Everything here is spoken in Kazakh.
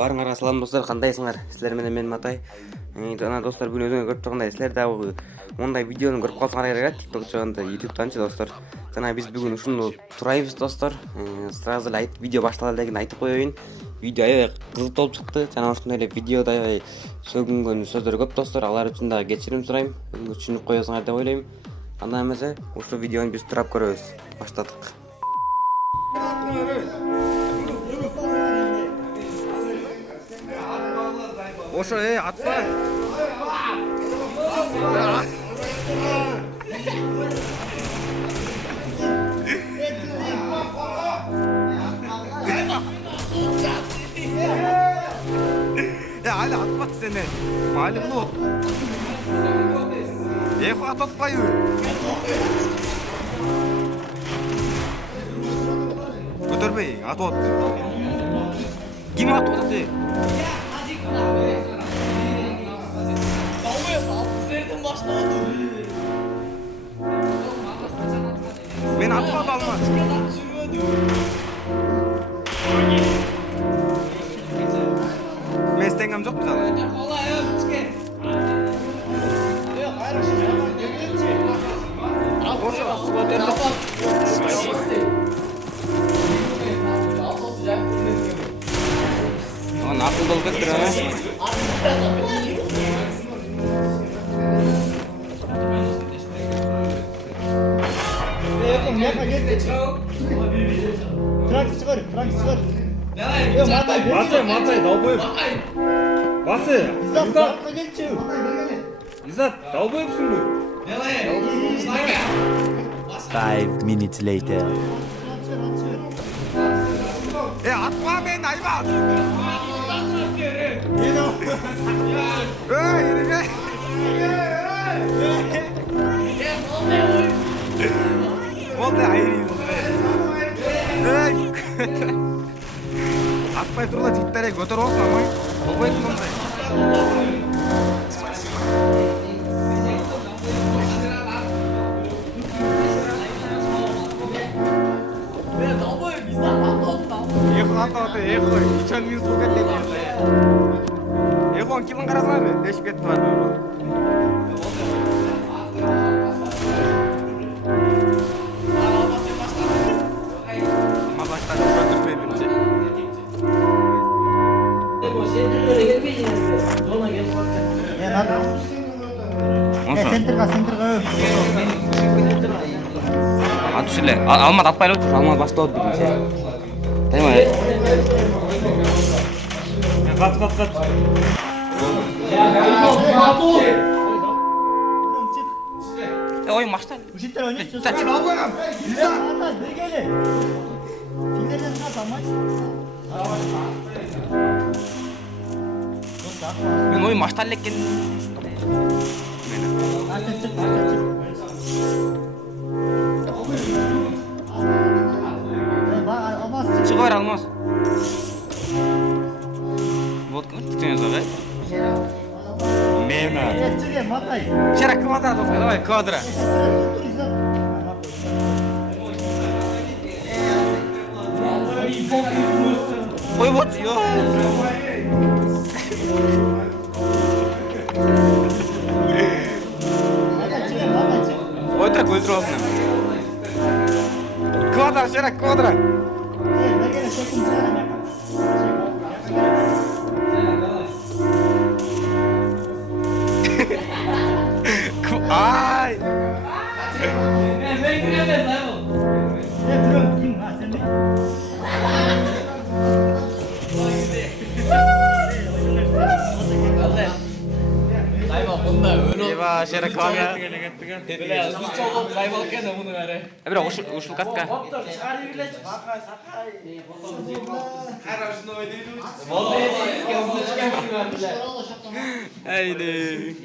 Барыңараа салам достар, кандайсыңар? Силер менен мен Матай. Жана достар бүгүн өзүңөр көрүп тургандай силер дагы мындай видеону көрүп калсаңар керек. TikTok жагында, YouTube-танчы достар. Жана биз бүгүн ушуну турайбыз достар. Сразу эле видео башталат эле айтып коеюн. Видео аябай кызык болуп чыкты. Жана ошондой эле видеодо аябай сөгүнгөн сөздөр көп достар. Алар үчүн дагы кечирим сурайм. Түшүнүп коесуңар деп ойлойм. Анда эмесе ушул видеону биз турап көрөбүз. Баштадык. Ошо атпа. Али атпат сени. Малым бол. Хат атпайбы? Көтөрбөй, атып атты. Ким атып атты? Мен атып алмадым. Мен стенгем жок мисалы. Акыл болуп кетти. Матай, долбоеб. Басы. Изат, долбоебсуңбу? 5 minutes later. Атма мен айбат. Болду айрый. Атпай турла жигиттерге көтөрүп алсын амай. Болбойт мындай. Эхой, ничего не звук от этого. Эхой, килон карасаңар, дешип кетти бар. Мабаштан көтөрбөйдүмчү. Атыш эле. Алмат атпай эле, алмат башталат дегенче. Таймай. Кат. Ой, машта. Ушиттер ойнойт. Бергеле. Тилдерден катамай. Мен ой машта элеккен. Чыгар алмаз. Вот как ты Мена. Матай. Вчера квадрат, давай квадрат. Ой, вот ё. Ой, так ультросно. Квадрат, вчера квадрат. Ай! Еба, шерек квадрат. Бля, звучало зайвалкен муну аре. Бирок ушул катка. Боттор чыгарып эле. Сакай. Хорошо ойдойду. Болду. Айди.